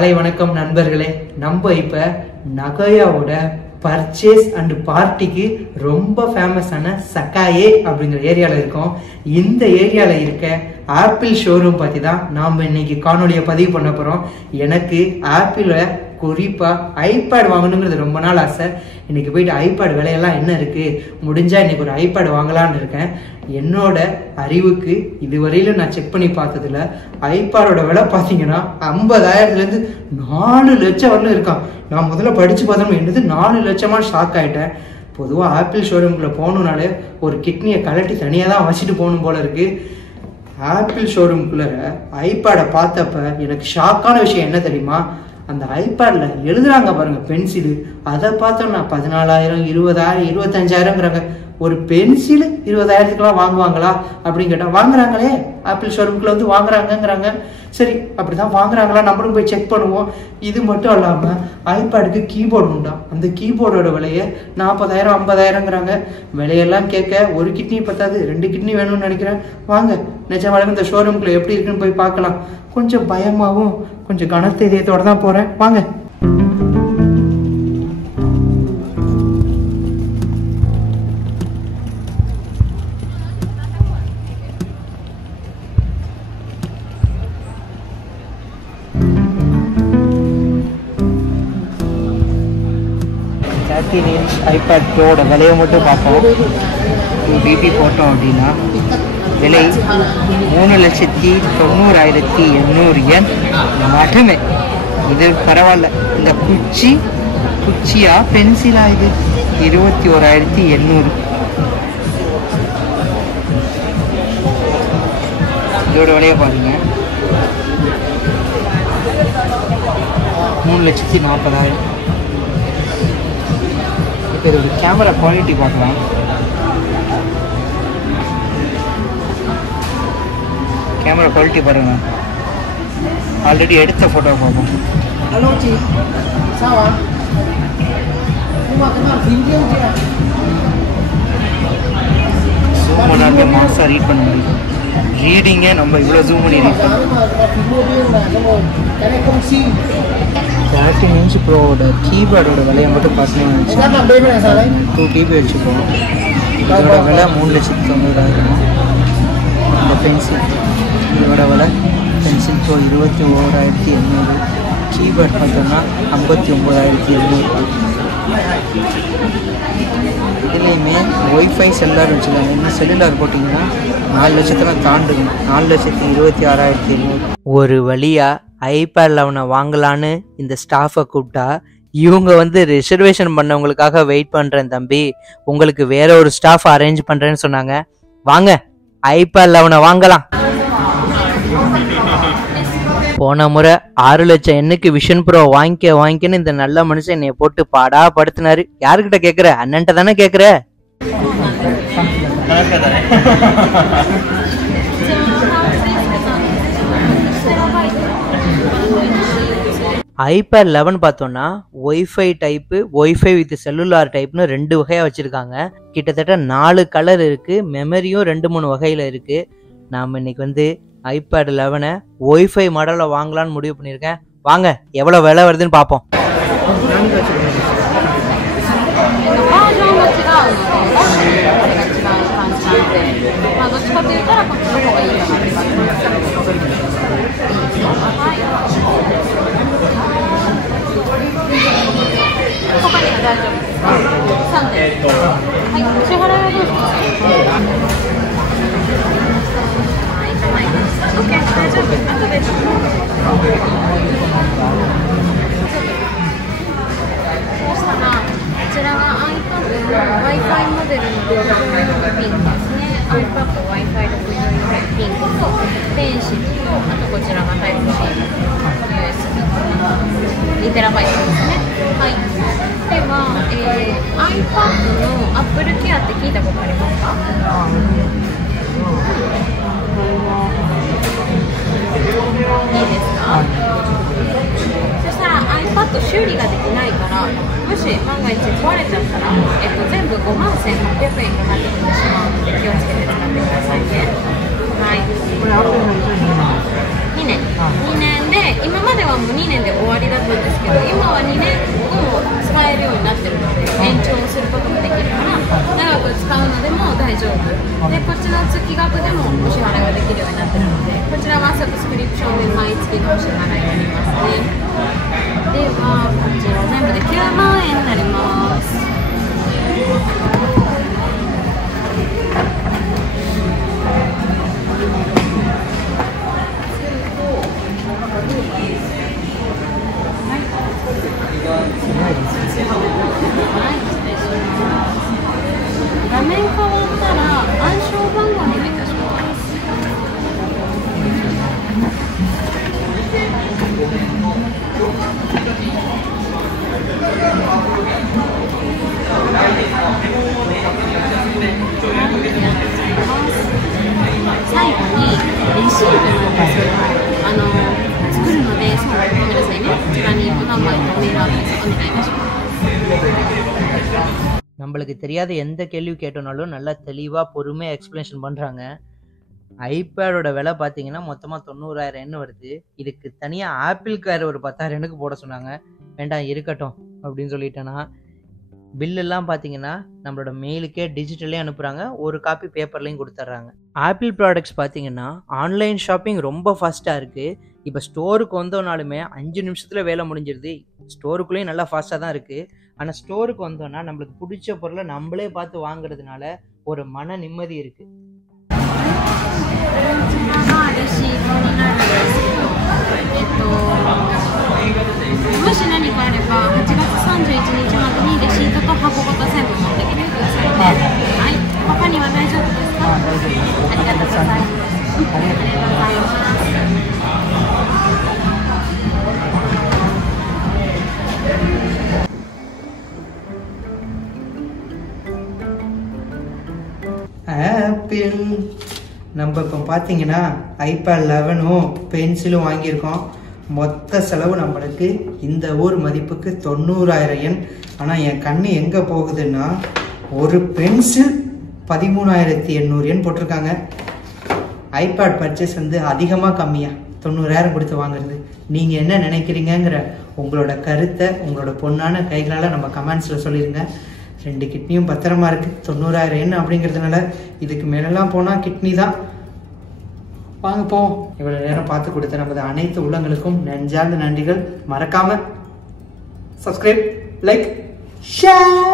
மாலை வணக்கம் நண்பர்களே. நம்ம இப்ப நகையாவோட பர்ச்சேஸ் அண்ட் பார்ட்டிக்கு ரொம்ப ஃபேமஸான சக்காயே அப்படிங்கிற ஏரியால இருக்கோம். இந்த ஏரியால இருக்க ஆப்பிள் ஷோரூம் பத்தி தான் நாம இன்னைக்கு காணொலியை பதிவு பண்ண போறோம். எனக்கு ஆப்பிள குறிப்பா ஐபேட் வாங்கணுங்கிறது ரொம்ப நாள் ஆசை. இன்னைக்கு போயிட்டு ஐபேட் விலையெல்லாம் என்ன இருக்கு, முடிஞ்சா இன்னைக்கு ஒரு ஐபேட் வாங்கலான்னு இருக்கேன். என்னோட அறிவுக்கு இதுவரையில நான் செக் பண்ணி பார்த்ததுல ஐபேடோட விலை பார்த்தீங்கன்னா 50,000லேருந்து 4 லட்சம் வரலும் இருக்கான். நான் முதல்ல படிச்சு பார்த்தோம், என்னது 4 லட்சமா ஷாக் ஆயிட்டேன். பொதுவாக ஆப்பிள் ஷோரூம்குள்ள போகணுன்னாலே ஒரு கிட்னியை கலட்டி தனியாக தான் வச்சுட்டு போகணும் போல இருக்கு. ஆப்பிள் ஷோரூம்குள்ள ஐபேடை பார்த்தப்ப எனக்கு ஷாக்கான விஷயம் என்ன தெரியுமா, அந்த ஐபேட்ல எழுதுறாங்க பாருங்க பென்சிலு, அதை பார்த்தோம்னா 14,000, 20,000, 25,000ங்கிறாங்க. ஒரு பென்சில் 20,000க்குலாம் வாங்குவாங்களா அப்படின்னு கேட்டா வாங்குறாங்களே, ஆப்பிள் ஷோரூம்குள்ள வந்து வாங்குறாங்கங்கிறாங்க. சரி, அப்படிதான் வாங்குறாங்களா, நம்மளும் போய் செக் பண்ணுவோம். இது மட்டும் இல்லாம ஐபேடுக்கு கீபோர்டு உண்டா, அந்த கீபோர்டோட விலையை 40,000, 50,000ங்கிறாங்க. விலையெல்லாம் கேட்க ஒரு கிட்னி பத்தாது, 2 கிட்னி வேணும்னு நினைக்கிறேன். வாங்க நிஜமாக இந்த ஷோரூம்குள்ள எப்படி இருக்குன்னு போய் பார்க்கலாம். கொஞ்சம் பயமாவும் கொஞ்சம் கனத்த இதயத்தோட தான் போறேன். வாங்க. ஐபேட் ப்ரோட விலையை மட்டும் பார்ப்போம். 2GB போட்டோம் அப்படின்னா விலை 3,90,800 yen மட்டுமே. இது பரவாயில்ல. இந்த குச்சியா பென்சிலா இது 21,800. இதோட விலையை பாருங்க, 3,40,000. இப்போ இதோட கேமரா குவாலிட்டி பார்க்கலாம். கேமரா குவாலிட்டி பாருங்க, ஆல்ரெடி எடுத்த ஃபோட்டோ பார்ப்போம். ஜூம் பண்ணாத மாசா ரீட் பண்ண முடியும். ரீடிங்கே நம்ம இவ்வளோ ஜூம் பண்ணி ரீட் பண்ணோம். 13" ப்ரோவோட கீபோர்டோட விலையை மட்டும் பார்த்தீங்கன்னு வச்சுக்கோங்க, 2GB வச்சுப்போம். இதோட விலை 3,90,000. இந்த பென்சில், இதோட விலை பென்சில் ப்ரோ 21,800. கீபோர்ட் பார்த்தோம்னா 59,800. இதுலேயுமே ஒய்ஃபை செல்லார் வச்சுருக்காங்க. இன்னும் செல்லுலார் போட்டிங்கன்னா 4 லட்சத்தில் தாண்டுங்க, 4,26,800. ஒரு வழியாக ஐபேடில் அவனை வாங்கலான்னு இந்த ஸ்டாஃபை கூப்பிட்டா இவங்க வந்து ரிசர்வேஷன் பண்ணவங்களுக்காக வெயிட் பண்ணுறேன் தம்பி, உங்களுக்கு வேற ஒரு ஸ்டாஃப் அரேஞ்ச் பண்ணுறேன்னு சொன்னாங்க. வாங்க ஐபேடில் அவனை வாங்கலாம். போன முறை 6 லட்சம் எண்ணுக்கு விஷன் ப்ரோ வாங்கிக்கன்னு இந்த நல்ல மனுஷன் என்னை போட்டு பாடா படுத்தினாரு. யாருக்கிட்ட கேட்குற, அண்ணன்ட்ட தானே கேட்குற. ஐபேட் 11 பார்த்தோம்னா wifi type, wifi with cellular டைப்னு 2 வகையாக வச்சுருக்காங்க. கிட்டத்தட்ட 4 கலர் இருக்குது, மெமரியும் 2-3 வகையில் இருக்குது. நாம் இன்னைக்கு வந்து ஐபேட் 11 ஒய்ஃபை மாடலில் வாங்கலான்னு முடிவு பண்ணியிருக்கேன். வாங்க எவ்வளோ விலை வருதுன்னு பார்ப்போம். Wi-Fi モデルのピンクですね。iPad Wi-Fi 6ピンクとペンシルと、あとこちらがタイプ C USB 2TBですね。はい。では、iPad の Apple Care って聞いたことありますか？いいですか？そしたら iPad 修理ができないから、もし万が一壊れちゃったら、全部51,800円かかってきてしまうので気をつけて使ってくださいね。はい。これ Apple の2年年で、今まではもう2年で終わりだったんですけど、今は2年後も使えるようになってるので、延長することもできるから長く使うのでも大丈夫で、こっちの月額でもお支払いができるようになってるので、こちらはサブスクリプションで毎月のお支払いになりますね。ではこちら全部で9万円になります。画面変わったら暗証番号にお願いいたします。最後にレシートなんですけど、作るので、ごめんなさいね、こちらにお名前とメールアドレスお願いいたします。நம்மளுக்கு தெரியாத எந்த கேள்வி கேட்டோனாலும் நல்லா தெளிவாக பொறுமையாக எக்ஸ்பிளேஷன் பண்ணுறாங்க. ஐபேடோட விலை பார்த்தீங்கன்னா மொத்தமாக 90,000 வருது. இதுக்கு தனியாக ஆப்பிள் கார் ஒரு 10,000 போட சொன்னாங்க. வேண்டாம் இருக்கட்டும் அப்படின்னு சொல்லிட்டேன்னா, பில்லெல்லாம் பார்த்தீங்கன்னா நம்மளோட மெயிலுக்கே டிஜிட்டலே அனுப்புகிறாங்க, ஒரு காப்பி பேப்பர்லையும் கொடுத்துட்றாங்க. ஆப்பிள் ப்ராடக்ட்ஸ் பார்த்தீங்கன்னா ஆன்லைன் ஷாப்பிங் ரொம்ப ஃபாஸ்ட்டாக இருக்குது. இப்போ ஸ்டோருக்கு வந்தோனாலுமே 5 நிமிஷத்தில் வேலை முடிஞ்சிருது. ஸ்டோருக்குள்ளேயும் நல்லா ஃபாஸ்ட்டாக தான் இருக்குது. ஆனால் ஸ்டோருக்கு வந்தோன்னா நம்மளுக்கு பிடிச்ச பொருளை நம்மளே பார்த்து வாங்குறதுனால ஒரு மன நிம்மதி இருக்குது.もし何かあれば8月31日までにレシートと箱ごと全部持ってきてくださいね。はい。他には大丈夫ですか？ありがとうございます。ありがとうございます。ஆப்பிள் நம்ம இப்போ பார்த்தீங்கன்னா ஐபேட் 11ம் பென்சிலும் வாங்கியிருக்கோம். மொத்த செலவு நம்மளுக்கு இந்த ஊர் மதிப்புக்கு 90,000 yen. ஆனால் என் கண்ணு எங்கே போகுதுன்னா, ஒரு பென்சில் 13,800 yen போட்டிருக்காங்க. ஐபேட் பர்ச்சேஸ் அதிகமாக கம்மியாக 90,000 கொடுத்து வாங்குறது. நீங்கள் என்ன நினைக்கிறீங்கிற உங்களோட கருத்தை உங்களோட பொண்ணான கைகளால் நம்ம கமெண்ட்ஸில் சொல்லிடுங்க. 2 கிட்னியும் பத்திரமா இருக்குது. 90,000 yen அப்படிங்கிறதுனால இதுக்கு மேலெல்லாம் போனால் கிட்னி தான். வாங்க போவோம். இவ்வளோ நேரம் பார்த்து கொடுத்த நமது அனைத்து உள்ளங்களுக்கும் நெஞ்சார்ந்த நன்றிகள். மறக்காமல் சப்ஸ்கிரைப், லைக், ஷேர்.